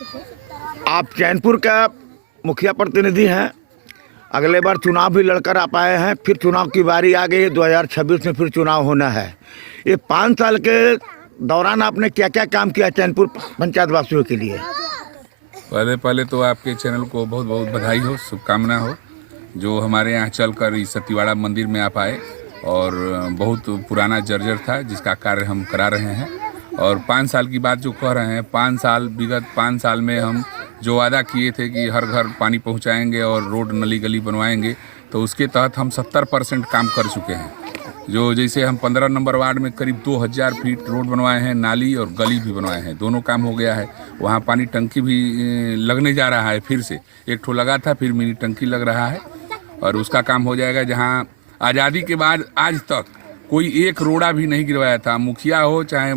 आप चैनपुर का मुखिया प्रतिनिधि हैं, अगले बार चुनाव भी लड़कर आप आए हैं, फिर चुनाव की बारी आ गई है, 2026 में फिर चुनाव होना है। ये 5 साल के दौरान आपने क्या क्या काम किया चैनपुर पंचायत वासियों के लिए? पहले तो आपके चैनल को बहुत बहुत बधाई हो, शुभकामना हो, जो हमारे यहाँ चलकर इस सतीवाड़ा मंदिर में आप आए। और बहुत पुराना जर्जर था जिसका कार्य हम करा रहे हैं। और 5 साल की बात जो कह रहे हैं, 5 साल विगत 5 साल में हम जो वादा किए थे कि हर घर पानी पहुंचाएंगे और रोड नली गली बनवाएंगे, तो उसके तहत हम 70% काम कर चुके हैं। जो जैसे हम 15 नंबर वार्ड में करीब 2000 फीट रोड बनवाए हैं, नाली और गली भी बनवाए हैं, दोनों काम हो गया है। वहाँ पानी टंकी भी लगने जा रहा है, फिर से एक ठो लगा था, फिर मिनी टंकी लग रहा है और उसका काम हो जाएगा। जहाँ आज़ादी के बाद आज तक कोई एक रोड़ा भी नहीं गिरवाया था, मुखिया हो चाहे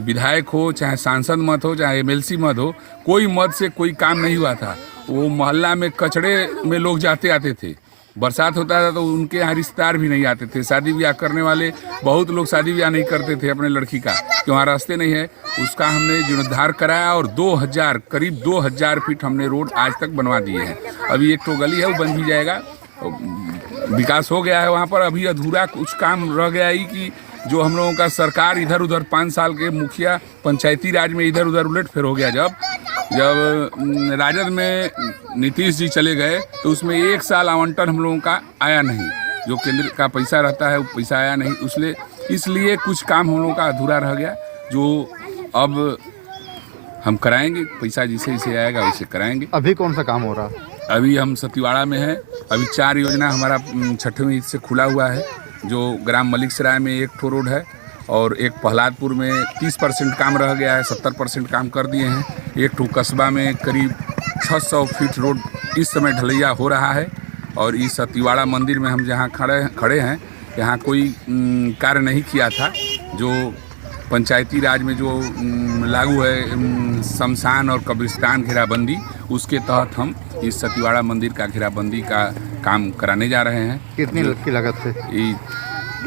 विधायक हो, चाहे सांसद मत हो, चाहे MLC मत हो, कोई मत से कोई काम नहीं हुआ था। वो मोहल्ला में कचड़े में लोग जाते आते थे, बरसात होता था तो उनके यहाँ रिश्तेदार भी नहीं आते थे। शादी ब्याह करने वाले बहुत लोग शादी ब्याह नहीं करते थे अपने लड़की का, कि वहाँ रास्ते नहीं है। उसका हमने जीर्णोद्धार कराया और 2000 करीब 2000 फीट हमने रोड आज तक बनवा दिए हैं। अभी एक तो गली है वो बन भी जाएगा, विकास हो गया है वहाँ पर। अभी अधूरा कुछ काम रह गया ही कि जो हम लोगों का सरकार इधर उधर 5 साल के मुखिया पंचायती राज में इधर उधर उलट फेर हो गया। जब राजद में नीतीश जी चले गए तो उसमें 1 साल आवंटन हम लोगों का आया नहीं, जो केंद्र का पैसा रहता है वो पैसा आया नहीं, इसलिए कुछ काम हम लोगों का अधूरा रह गया, जो अब हम कराएंगे। पैसा जिसे जिसे आएगा वैसे कराएंगे। अभी कौन सा काम हो रहा? अभी हम सतीवाड़ा में हैं। अभी 4 योजना हमारा 6वीं से खुला हुआ है, जो ग्राम मलिक सराय में 1 ठो रोड है और एक प्रहलादपुर में 30% काम रह गया है, 70% काम कर दिए हैं। एक ठो कस्बा में करीब 600 फीट रोड इस समय ढलैया हो रहा है। और इस सतीवाड़ा मंदिर में हम जहाँ खड़े हैं, यहाँ कोई कार्य नहीं किया था। जो पंचायती राज में जो लागू है शमशान और कब्रिस्तान घेराबंदी, उसके तहत हम इस सतीवाड़ा मंदिर का घेराबंदी का काम कराने जा रहे हैं। कितनी की लागत से? ये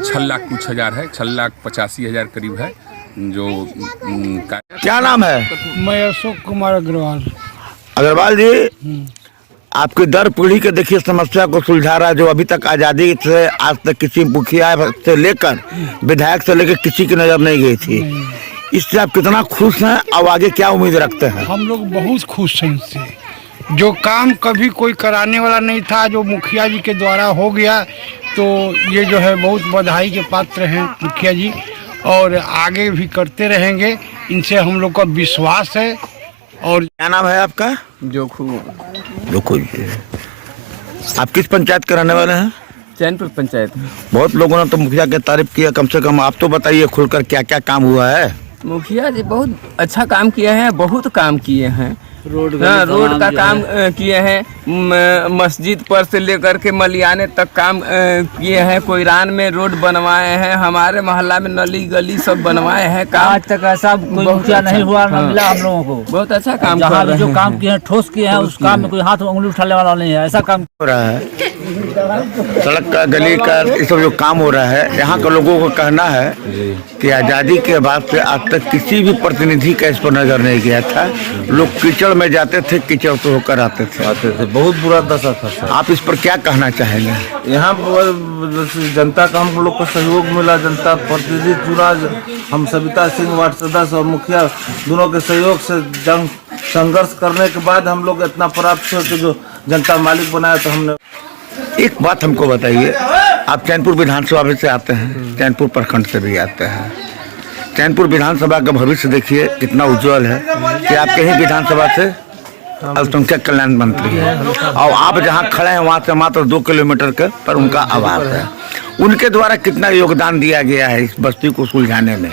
6 लाख कुछ हज़ार है, 6,85,000 करीब है। जो क्या नाम है? मैं अशोक कुमार अग्रवाल जी, आपकी दर पीढ़ी के देखिए समस्या को सुलझा रहा है, जो अभी तक आज़ादी से आज तक किसी मुखिया से लेकर विधायक से लेकर किसी की नज़र नहीं गई थी। इससे आप कितना खुश हैं और आगे क्या उम्मीद रखते हैं? हम लोग बहुत खुश हैं इससे। जो काम कभी कोई कराने वाला नहीं था, जो मुखिया जी के द्वारा हो गया, तो ये जो है बहुत बधाई के पात्र हैं मुखिया जी, और आगे भी करते रहेंगे, इनसे हम लोग का विश्वास है। और क्या नाम है आपका? जोखू जी। आप किस पंचायत के रहने वाले हैं? चैनपुर पंचायत। बहुत लोगों ने तो मुखिया की तारीफ किया, कम से कम आप तो बताइए खुलकर क्या क्या काम हुआ है? मुखिया जी बहुत अच्छा काम किए हैं, बहुत काम किए हैं। रोड का काम किए हैं, मस्जिद पर से लेकर के मलियाने तक काम किए हैं। कोईरान में रोड बनवाए हैं, हमारे मोहल्ला में नली गली सब बनवाए हैं। आज तक ऐसा कोई मुखिया नहीं हुआ, न मिला हम लोगों को। बहुत अच्छा काम जहाँ भी जो काम किए हैं, ठोस किए हैं, उस काम में कोई हाथ उंगली उठाने वाला नहीं है। ऐसा काम हो रहा है, सड़क का, गली का, ये सब जो काम हो रहा है, यहाँ के लोगों को कहना है कि आज़ादी के बाद से आज तक किसी भी प्रतिनिधि का इस पर नजर नहीं गया था। लोग कीचड़ में जाते थे, कीचड़ से होकर आते थे, बहुत बुरा दशा था। आप इस पर क्या कहना चाहेंगे? यहाँ जनता का हम लोग को सहयोग मिला, जनता प्रतिनिधि चुना, हम सविता सिंह वार्ड सदस्य और मुखिया दोनों के सहयोग से जंग संघर्ष करने के बाद हम लोग इतना प्राप्त हो कि जो जनता मालिक बनाया। तो हमने एक बात हमको बताइए, आप चैनपुर विधानसभा से आते हैं, चैनपुर प्रखंड से भी आते हैं। चैनपुर विधानसभा का भविष्य देखिए कितना उज्जवल है कि आपके ही विधानसभा से अल्पसंख्यक कल्याण मंत्री हैं, और आप जहां खड़े हैं वहां से मात्र 2 किलोमीटर के पर उनका आवास है। उनके द्वारा कितना योगदान दिया गया है इस बस्ती को सुलझाने में?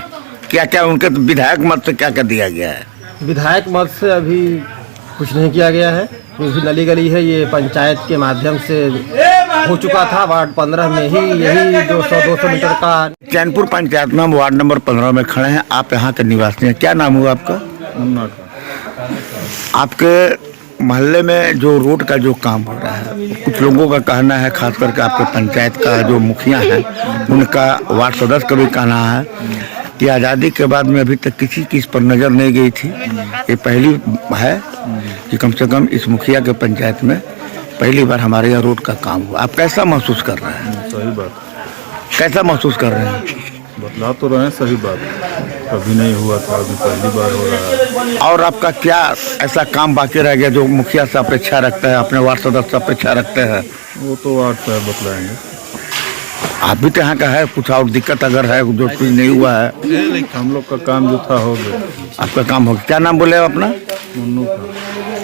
क्या क्या उनके विधायक मत से क्या क्या दिया गया है? विधायक मत से अभी कुछ नहीं किया गया है, क्योंकि नली गली है, ये पंचायत के माध्यम से हो चुका था। वार्ड 15 में ही यही 200 मीटर का। चैनपुर पंचायत में हम वार्ड नंबर 15 में खड़े हैं। आप यहाँ के निवासी हैं, क्या नाम हुआ आपका? आपके मोहल्ले में जो रोड का जो काम हो रहा है, कुछ लोगों का कहना है, खास करके आपके पंचायत का जो मुखिया है उनका, वार्ड सदस्य का भी कहना है कि आज़ादी के बाद में अभी तक किसी की इस पर नज़र नहीं गई थी। ये पहली है कि कम से कम इस मुखिया के पंचायत में पहली बार हमारे यहाँ रोड का काम हुआ। आप कैसा महसूस कर रहे हैं? सही बात, कैसा महसूस कर रहे हैं? बतला तो रहे हैं, सही बात, कभी नहीं हुआ था, अभी पहली बार हो रहा है। और आपका क्या ऐसा काम बाकी रह गया जो मुखिया से अपेक्षा रखते हैं, अपने वार्ड सदस्य से अपेक्षा रखते हैं? वो तो वार्ड साहब बतलाएंगे। आप भी तो यहाँ का है, कुछ और दिक्कत अगर है जो कुछ नहीं हुआ है? हम लोग का काम जो था हो गया। आपका काम हो गया। क्या नाम बोले आप अपना? मुन्नू का।